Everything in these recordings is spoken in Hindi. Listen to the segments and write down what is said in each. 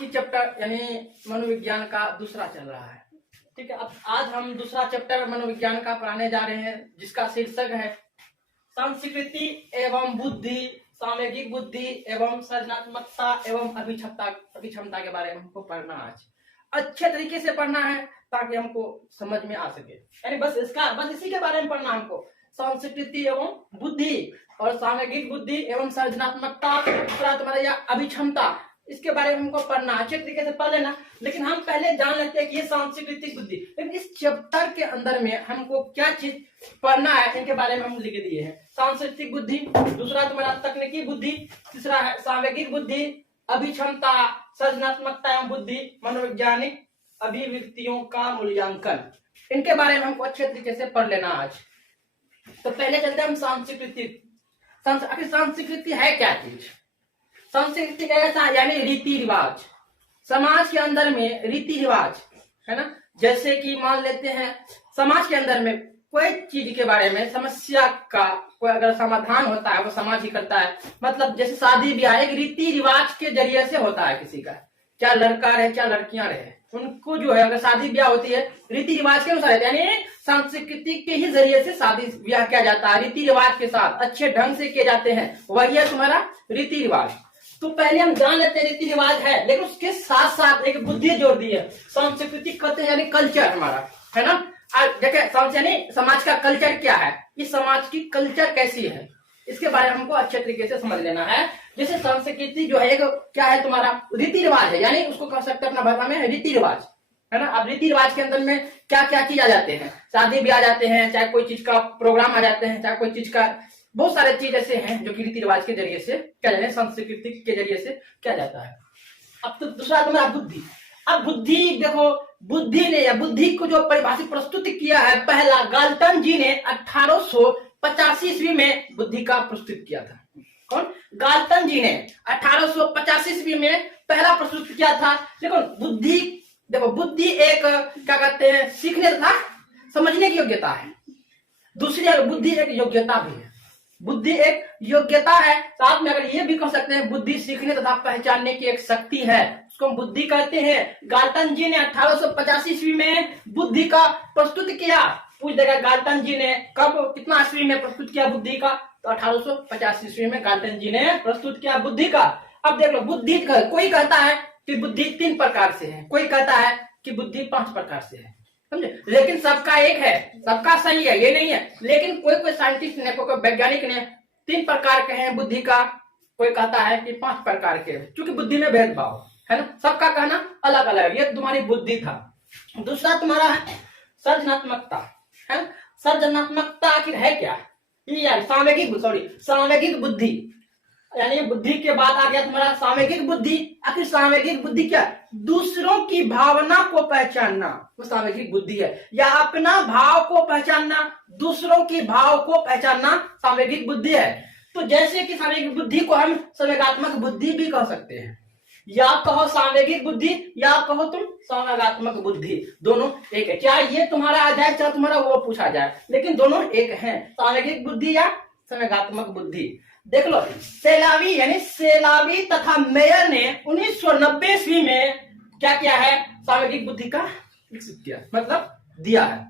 की चैप्टर यानी मनोविज्ञान का दूसरा चल रहा है। ठीक है, अब आज हम दूसरा चैप्टर मनोविज्ञान का पढ़ाने जा रहे हैं, जिसका शीर्षक है संस्कृति एवं बुद्धि, सामूहिक बुद्धि एवं सृजनात्मकता एवं अभिक्षमता के बारे में हमको पढ़ना आज अच्छे तरीके से पढ़ना है, ताकि हमको समझ में आ सके। यानी बस इसी के बारे में पढ़ना हमको, संस्कृति एवं बुद्धि और सामूहिक बुद्धि एवं सृजनात्मकता, दूसरा तुम्हारा या अभिक्षमता, इसके बारे में हमको पढ़ना अच्छे तरीके से पढ़ लेना। लेकिन हम पहले जान लेते हैं कि ये सांस्कृतिक बुद्धि, लेकिन इस चैप्टर के अंदर में हमको क्या चीज पढ़ना है, इनके बारे में हम लिख दिए हैं। सांस्कृतिक बुद्धि, दूसरा तुम्हारा तकनीकी बुद्धि, तीसरा है सामूहिक बुद्धि, अभिक्षमता, सृजनात्मकता एवं बुद्धि, मनोवैज्ञानिक अभिव्यक्तियों का मूल्यांकन, इनके बारे में हमको अच्छे तरीके से पढ़ लेना आज। तो पहले चलते हैं हम सांस्कृतिक। आखिर संस्कृति है क्या चीज? संस्कृति कैसा, यानी रीति रिवाज, समाज के अंदर में रीति रिवाज है ना। जैसे कि मान लेते हैं समाज के अंदर में कोई चीज के बारे में, समस्या का कोई अगर समाधान होता है वो समाज ही करता है। मतलब जैसे शादी ब्याह एक रीति रिवाज के जरिए से होता है, किसी का क्या लड़का रहे क्या लड़कियां रहे, उनको जो है अगर शादी ब्याह होती है रीति रिवाज के अनुसार, यानी संस्कृति के ही जरिए से शादी ब्याह किया जाता है, रीति रिवाज के साथ अच्छे ढंग से किए जाते हैं, वही है तुम्हारा रीति रिवाज। तो पहले हम जान लेते हैं रीति रिवाज है, लेकिन उसके साथ साथ एक बुद्धि जोड़ दी है। सांस्कृतिक कहते हैं यानी कल्चर हमारा, है ना। देखिए यानी समाज का कल्चर क्या है, इस समाज की कल्चर कैसी है, इसके बारे में हमको अच्छे तरीके से समझ लेना है। जैसे संस्कृति जो है एक क्या है तुम्हारा रीति रिवाज है, यानी उसको कह सकते हैं अपना भाषा में रीति रिवाज, है ना। अब रीति रिवाज के अंदर में क्या क्या चीज आ जाते हैं, शादी ब्याह आ जाते हैं, चाहे कोई चीज का प्रोग्राम आ जाते हैं, चाहे कोई चीज का, बहुत सारे चीज ऐसे हैं जो कि रीति रिवाज के जरिए से क्या जाते हैं, संस्कृति के जरिए से क्या जाता है। अब तो दूसरा तुम्हारा बुद्धि। अब बुद्धि देखो, बुद्धि ने या बुद्धि को जो परिभाषित प्रस्तुत किया है, पहला गाल्टन जी ने 1885 ईस्वी में बुद्धि का प्रस्तुत किया था। कौन? गाल्टन जी ने 1885 ईस्वी में पहला प्रस्तुत किया था। लेकिन बुद्धि देखो, बुद्धि एक क्या कहते हैं, सीखने तथा समझने की योग्यता है। दूसरी बुद्धि एक योग्यता भी है, बुद्धि एक योग्यता है, साथ में अगर ये भी कह सकते हैं बुद्धि सीखने तथा पहचानने की एक शक्ति है, उसको हम बुद्धि कहते हैं। गाल्टन जी ने 1885 ईस्वी में बुद्धि का प्रस्तुत किया। पूछ देगा गाल्टन जी ने कब, कितना ईस्वी में प्रस्तुत किया बुद्धि का, तो 1885 ईस्वी में गाल्टन जी ने प्रस्तुत किया बुद्धि का। अब देख लो, बुद्धि कोई कहता है कि बुद्धि 3 प्रकार से है, कोई कहता है कि बुद्धि 5 प्रकार से है, समझे। लेकिन सबका एक है, सबका सही है ये नहीं है। लेकिन कोई साइंटिस्ट ने, कोई वैज्ञानिक ने 3 प्रकार के हैं बुद्धि का, कोई कहता है कि 5 प्रकार के, क्योंकि बुद्धि में भेदभाव है ना, सबका कहना अलग अलग। ये तुम्हारी बुद्धि था। दूसरा तुम्हारा है सृजनात्मकता, है। सृजनात्मकता आखिर है क्या, ये यार सामूहिक बुद्धि, यानी बुद्धि के बाद आ गया तुम्हारा सामूहिक बुद्धि। आखिर सामूहिक बुद्धि क्या? दूसरों की भावना को पहचानना, वो सामूहिक बुद्धि है। या अपना भाव को पहचानना, दूसरों की भाव को पहचानना सामूहिक बुद्धि है। तो जैसे कि सामूहिक बुद्धि को हम संवेगात्मक बुद्धि भी कह सकते हैं, या कहो सामूहिक बुद्धि, या कहो तुम संवेगात्मक बुद्धि, दोनों एक है। क्या ये तुम्हारा आ जाए, चाहे तुम्हारा वो पूछा जाए, लेकिन दोनों एक है, सामूहिक बुद्धि या संवेगात्मक बुद्धि। देख लो, सेलावी तथा मेयर ने 1990 ईस्वी में क्या किया है, सामूहिक बुद्धि का विकसित किया, मतलब दिया है।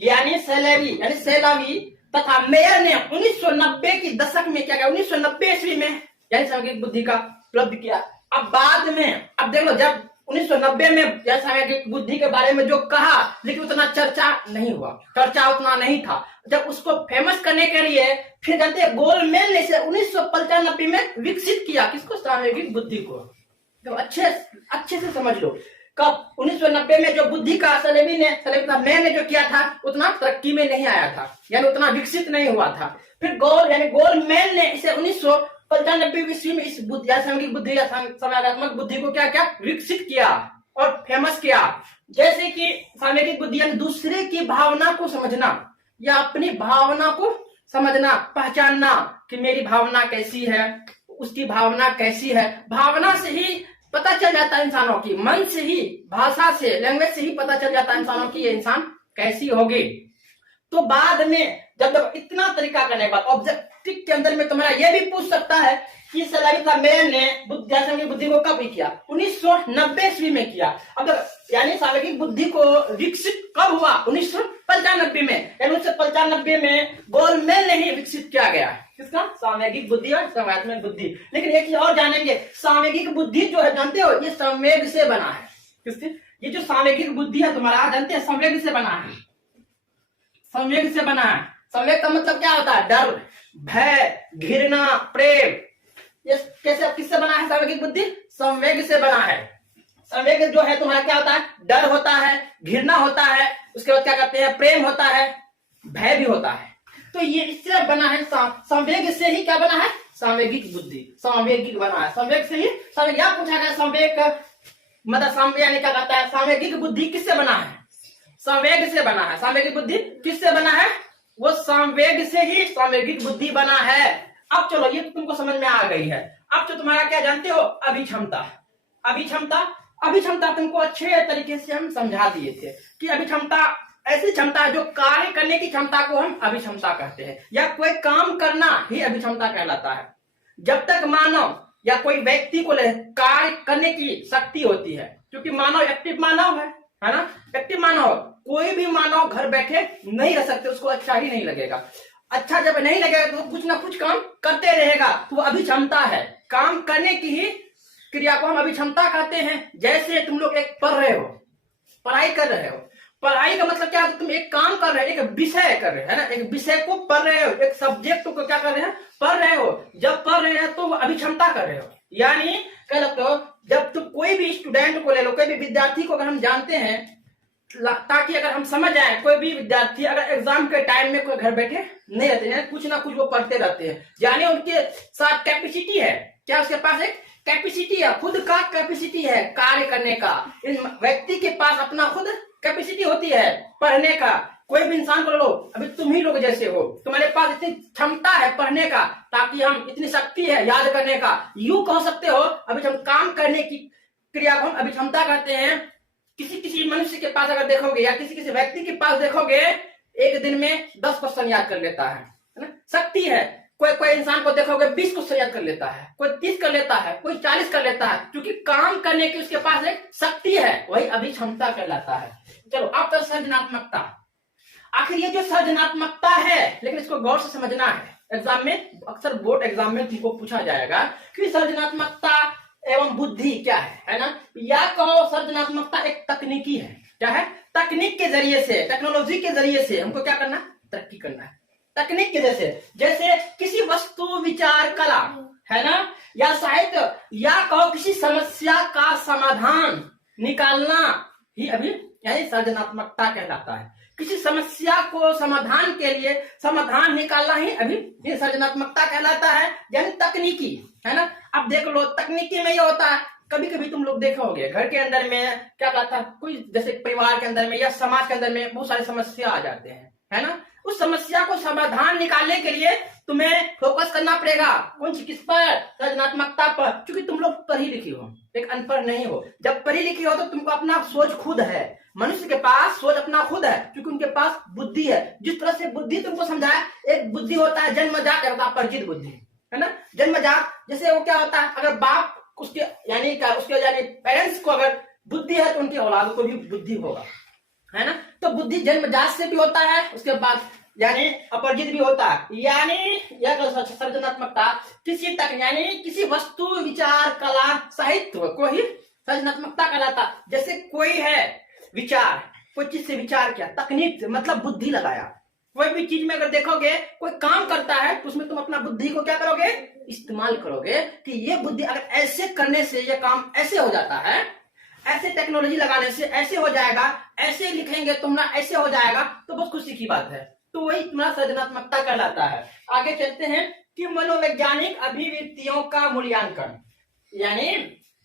यानी सेलावी तथा मेयर ने 1990 की दशक में क्या किया, 1990 ईस्वी में यानी सामूहिक बुद्धि का उपलब्ध किया। अब बाद में, अब देख लो, जब 1990 में सामूहिक बुद्धि के बारे में जो कहा, लेकिन उतना चर्चा नहीं हुआ, चर्चा उतना नहीं था। जब उसको फेमस करने के लिए फिर जानते हैं गोलमेन ने इसे 1995 में विकसित किया, किसको, सामूहिक बुद्धि को। तो अच्छे से समझ लो, कब 1990 में जो बुद्धि का मेयर ने जो किया था, उतना तरक्की में नहीं आया था, यानी उतना विकसित नहीं हुआ था। फिर गोलमेन ने इसे 1995 ईस्वी में इस सामूहिक बुद्धि या संवेगात्मक बुद्धि को क्या विकसित किया और फेमस किया। जैसे कि सामूहिक बुद्धि यानी दूसरे की भावना को समझना या अपनी भावना को समझना, पहचानना कि मेरी भावना कैसी है, उसकी भावना कैसी है। भावना से ही पता चल जाता है इंसानों की, मन से ही, भाषा से, लैंग्वेज से ही पता चल जाता है इंसानों की ये इंसान कैसी होगी। तो बाद में जब इतना तरीका करने के बाद मस्तिष्क के अंदर में तुम्हारा ये भी पूछ सकता है कि सलाइवा मेल ने बुद्धि को कब किया? 1990 ईस्वी में किया। अब यानी सामग्रिक बुद्धि को विकसित कब हुआ? 1995 में। यानी 1995 में गोलमेल ने ही विकसित किया गया। किसका? सामग्रिक बुद्धि और संवेदनात्मक बुद्धि। लेकिन एक चीज और जानेंगे, सामग्रिक बुद्धि जो है जानते हो ये संवेग से बना है। किससे? ये जो सामग्रिक बुद्धि है तुम्हारा जानते हैं संवेग से बना है। संवेग से बना है। संवेग का मतलब क्या होता है? डर, भय, घृणा, प्रेम। ये कैसे किससे बना है? सामग्रिक बुद्धि संवेग से बना है। संवेग जो है तुम्हारा क्या होता है? डर होता है, घृणा होता है, उसके बाद क्या कहते हैं? प्रेम होता है, भय भी होता है। तो ये इससे बना है। संवेग से ही क्या बना है? सामग्रिक बुद्धि। सामग्रिक बना है संवेग से ही। संवेग क्या पूछा गया? संवेग मतलब संवेग यानी क्या कहता है? सामग्रिक बुद्धि किससे बना है? संवेग से बना है। सामग्रिक बुद्धि किससे बना है? वो संवेग से ही सामग्रिक बुद्धि बना है। अब चलो ये तुमको समझ में आ गई है। अब तो तुम्हारा क्या जानते हो? अभिक्षमता। अभिक्षमता, अभिक्षमता तुमको अच्छे तरीके से हम समझा दिए थे कि अभिक्षमता ऐसी क्षमता है जो कार्य करने की क्षमता को हम अभिक्षमता कहते हैं, या कोई काम करना ही अभिक्षमता कहलाता है। जब तक मानव या कोई व्यक्ति को कार्य करने की शक्ति होती है, क्योंकि मानव एक्टिव मानव है ना? एक्टिव मानव, कोई भी मानव घर बैठे नहीं रह सकते, उसको अच्छा ही नहीं लगेगा। अच्छा जब नहीं लगेगा तो कुछ ना कुछ काम करते रहेगा, तो अभिक्षमता है। काम करने की ही क्रिया को हम अभिक्षमता कहते हैं। जैसे तुम लोग एक पढ़ रहे हो, पढ़ाई कर रहे हो। पढ़ाई का मतलब क्या है? तुम एक काम कर रहे हो, एक विषय कर रहे हो, है ना? एक विषय को पढ़ रहे हो, एक सब्जेक्ट को क्या कर रहे हैं? पढ़ रहे हो। जब पढ़ रहे हैं तो अभिक्षमता कर रहे हो। यानी कह लगते हो जब तुम कोई भी स्टूडेंट को ले लो, कोई भी विद्यार्थी को अगर हम जानते हैं, ताकि अगर हम समझ जाए, कोई भी विद्यार्थी अगर एग्जाम के टाइम में कोई घर बैठे नहीं रहते हैं, कुछ ना कुछ वो पढ़ते रहते हैं, यानी उनके साथ कैपेसिटी है। क्या उसके पास एक कैपेसिटी है, खुद का कैपेसिटी है कार्य करने का। इन व्यक्ति के पास अपना खुद कैपेसिटी होती है पढ़ने का। कोई भी इंसान को लो, अभी तुम ही लोग जैसे हो, तुम्हारे पास इतनी क्षमता है पढ़ने का, ताकि हम इतनी शक्ति है याद करने का। यूं कह सकते हो अभी हम काम करने की क्रिया को हम अभिक्षमता कहते हैं। किसी किसी मनुष्य के पास अगर देखोगे या किसी किसी व्यक्ति के पास देखोगे, एक दिन में 10 क्वेश्चन याद कर लेता है ना? शक्ति है। कोई कोई इंसान को देखोगे 20 क्वेश्चन याद कर लेता है, कोई 30 कर लेता है, कोई 40 कर लेता है, क्योंकि काम करने की उसके पास एक शक्ति है, वही अभिक्षमता कहलाता है। चलो अब तो सृजनात्मकता। आखिर ये जो सृजनात्मकता है, लेकिन इसको गौर से समझना है। एग्जाम में अक्सर बोर्ड एग्जाम में तुमको पूछा जाएगा कि सृजनात्मकता एवं बुद्धि क्या है ना? या कहो सृजनात्मकता एक तकनीकी है। क्या है? तकनीक के जरिए से, टेक्नोलॉजी के जरिए से हमको क्या करना? तरक्की करना है। तकनीक के जैसे किसी वस्तु, विचार, कला, है ना, या साहित्य, या कहो किसी समस्या का समाधान निकालना ही अभी यानी सृजनात्मकता कहलाता है। किसी समस्या को समाधान के लिए समाधान निकालना ही अभी ये सृजनात्मकता कहलाता है, यानी तकनीकी, है ना? अब देख लो तकनीकी में ये होता है, कभी कभी तुम लोग देखा होगे घर के अंदर में क्या कहता है, कोई जैसे परिवार के अंदर में या समाज के अंदर में बहुत सारी समस्या आ जाते हैं, है ना? उस समस्या को समाधान निकालने के लिए तुम्हें फोकस करना पड़ेगा। कौन सी? किस पर? सृजनात्मकता पर। क्योंकि तुम लोग पढ़ी लिखी हो, एक अनपढ़ नहीं हो। जब पढ़ी लिखी हो तो तुमको अपना सोच खुद है। मनुष्य के पास सोच अपना खुद है, क्योंकि उनके पास बुद्धि है। जिस तरह से बुद्धि तुमको समझाया, एक बुद्धि होता है जन्मजात, होता है परिचित बुद्धि, है ना? जन्मजात जैसे वो क्या होता है, अगर बाप उसके यानी पेरेंट्स को अगर बुद्धि है तो उनकी औलाद को भी बुद्धि होगा, है ना? तो बुद्धि जन्मजात से भी होता है, उसके बाद यानी अपरिचित भी होता है। यानी यह सृजनात्मकता किसी तक यानी किसी वस्तु, विचार, कला, साहित्य को ही सृजनात्मकता कहलाता। जैसे कोई है विचार, कोई चीज से विचार किया, तकनीक से मतलब बुद्धि लगाया। कोई भी चीज में अगर देखोगे कोई काम करता है तो उसमें तुम अपना बुद्धि को क्या करोगे? इस्तेमाल करोगे कि ये बुद्धि अगर ऐसे करने से ये काम ऐसे हो जाता है, ऐसे टेक्नोलॉजी लगाने से ऐसे हो जाएगा, ऐसे लिखेंगे तुम्हारा ऐसे हो जाएगा, तो बहुत खुशी की बात है। तो वही तुम्हारा सृजनात्मकता कहलाता है। आगे चलते हैं कि मनोवैज्ञानिक अभिवृत्तियों का मूल्यांकन, यानी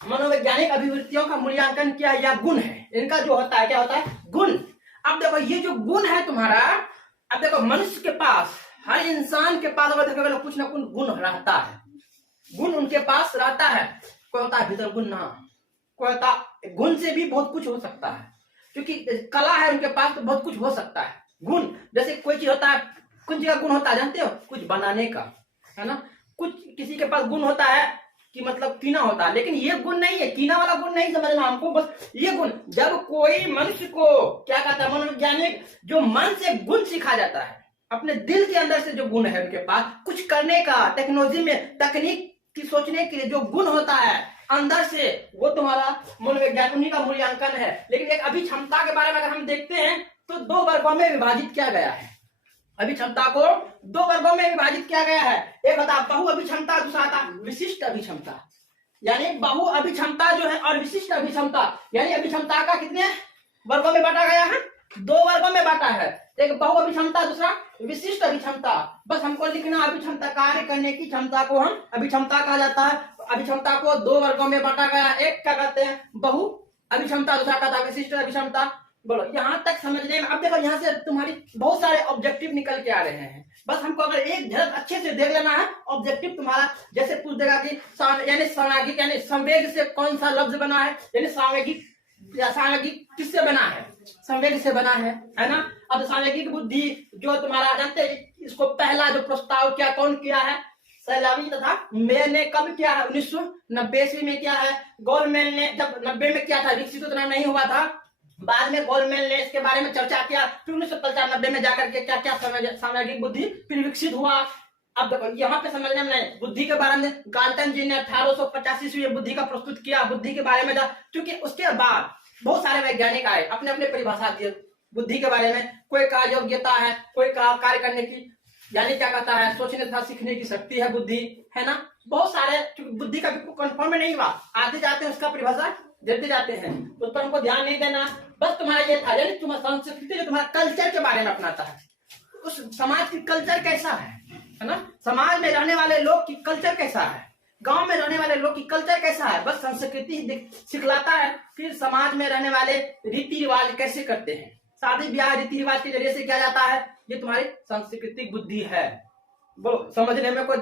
मनोवैज्ञानिक अभिवृत्तियों का मूल्यांकन क्या या गुण है, इनका जो होता है क्या होता है? गुण। अब देखो ये जो गुण है तुम्हारा, अब देखो मनुष्य के पास, हर इंसान के पास अगर देखोगे कुछ ना कुछ गुण रहता है, गुण उनके पास रहता है। कोई होता है भीतर गुण, ना कोई होता गुण से भी बहुत कुछ हो सकता है, क्योंकि कला है उनके पास तो बहुत कुछ हो सकता है। गुण जैसे कोई चीज होता है, कुछ चीज का गुण होता है जानते हो? कुछ बनाने का, है ना। कुछ किसी के पास गुण होता है कि मतलब कीना होता है, लेकिन ये गुण नहीं है, कीना वाला गुण नहीं समझना हमको। बस ये गुण, जब कोई मनुष्य को क्या कहता है मनोवैज्ञानिक, जो मन से गुण सिखा जाता है, अपने दिल के अंदर से जो गुण है उनके पास कुछ करने का, टेक्नोलॉजी में तकनीक की सोचने के लिए जो गुण होता है अंदर से, वो तुम्हारा मनोविज्ञान उन्हीं का मूल्यांकन है। लेकिन एक अभिक्षमता के बारे में अगर हम देखते हैं तो 2 वर्गों में विभाजित किया गया है। अभिक्षमता को 2 वर्गों में विभाजित किया गया है। एक होता है बहु अभिक्षमता, दूसरा था विशिष्ट अभिक्षमता। यानी बहु अभिक्षमता जो है और विशिष्ट अभिक्षमता, यानी अभिक्षमता का कितने वर्गों में बांटा गया है? 2 वर्गों में बांटा है। एक बहु अभिक्षमता, दूसरा विशिष्ट अभिक्षमता। बस हमको लिखना अभिक्षमता, कार्य करने की क्षमता को हम अभिक्षमता कहा जाता है। अभिक्षमता को 2 वर्गों में बांटा गया। एक क्या कहते हैं बहु अभिक्षमता, दूसरा कहता है विशिष्ट अभिक्षमता। बोलो यहां तक समझने में। अब देखो यहाँ से तुम्हारी बहुत सारे ऑब्जेक्टिव निकल के आ रहे हैं। बस हमको अगर एक झलक अच्छे से देख लेना है, ऑब्जेक्टिव तुम्हारा जैसे पूछ देगा कि यानी सामाजिक यानी संवेग से कौन सा लफ्ज बना है, यानी सामयिक या सामयिक किससे बना है? संवेग से बना है ना। अब सामयिक बुद्धि जो तुम्हारा जानते हैं, इसको पहला जो प्रस्ताव किया कौन किया है? सैलावी तथा मेयर ने कब किया है? 1990 ईस्वी में किया है। गोलमेल ने जब 90 में किया था, विकसित उतना नहीं हुआ था। बाद में गोलमेल ने इसके बारे में चर्चा किया, फिर 1995 में जाकर के क्या क्या सामयिक बुद्धि फिर विकसित हुआ। अब देखो यहाँ पे समझने में नहीं, बुद्धि के बारे में गाल्टन जी ने 1885 ईस्वी में बुद्धि का प्रस्तुत किया, बुद्धि के बारे में क्योंकि उसके बाद बहुत सारे वैज्ञानिक आए, अपने अपने परिभाषा दिए बुद्धि के बारे में। कोई कहा योग्यता है, कोई कहा कार्य करने की, यानी क्या कहता है सोचने तथा सीखने की शक्ति है बुद्धि, है ना। बहुत सारे बुद्धि का कंफर्म नहीं हुआ, आते जाते हैं उसका परिभाषा देते जाते हैं, उस पर हमको ध्यान नहीं देना। बस तुम्हारा ये था, यानी तुम्हारा संस्कृति जो तुम्हारा कल्चर के बारे में अपनाता है, उस समाज की कल्चर कैसा है ना। समाज में रहने वाले लोग की कल्चर कैसा है, गांव में रहने वाले लोग की कल्चर कैसा है, बस संस्कृति सिखलाता है। फिर समाज में रहने वाले रीति रिवाज कैसे करते हैं, शादी ब्याह रीति रिवाज के जरिए से किया जाता है, ये तुम्हारी सांस्कृतिक बुद्धि है। वो समझने में कोई